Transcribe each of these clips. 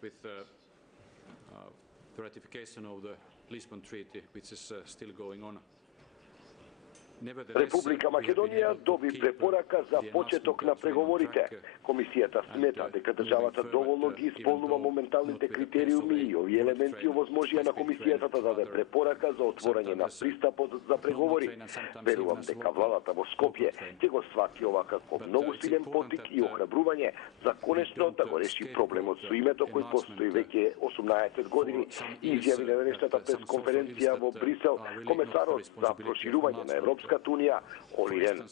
With the ratification of the Lisbon Treaty, which is still going on. Република Македонија доби препорака за почеток на преговорите. Комисијата смета дека државата доволно ги исполнува моменталните критериуми и овие елементи овозможија на комисијата да даде препорака за отворање на пристапот за преговори. Верувам дека владата во Скопје ќе го свати ова како многу силен поттик и охрабрување за конечно да го реши проблемот со името кој постои веќе 18 години, и изјави на денешната пресконференција во Брисел комесарот за проширување на Европската унија Оли Рен.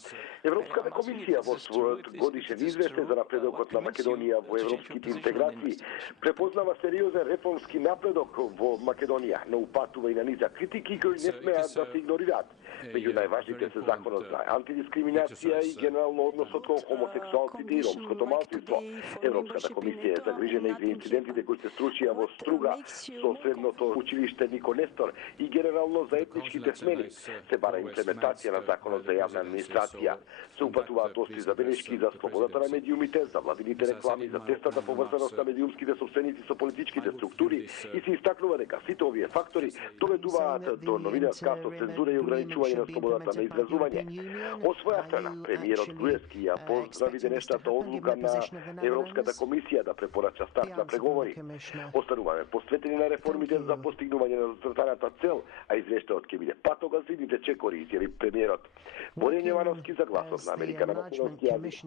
Европската комисија во својот годишен извештај за напредокот на Македонија во европските интеграции препознава сериозен реформски напредок во Македонија, но упатува и на низа критики кои не смеат да се игнорираат. Меѓу најважните се законот за антидискриминација и генерално односот кон хомосексуалците и ромското малцинство. Европската комисија е загрижена и за инцидентите кои се случија во Струга со средното училиште Нико Нестор и генерално за етничките смени. Се бара имплементација на законот за јавна администрација. Се упатуваат остри забелешки за слободата на медиумите, за владините реклами, за тесната поврзаност на медиумските собственици со политичките структури и се истакнува дека сите овие фактори доведуваат до новинарска автоцензура и ограничување на слободата на изразување. Од своја страна, премиерот Груевски ја поздрави денешната одлука на Европската комисија да препорача старт на преговори. Остануваме посветени на реформите за постигнување на зацртаната цел, а извештајот ќе биде патоказ за идните чекори, изјави премиерот. Боријан Јовановски за Гласот на Америка на македонски јазик.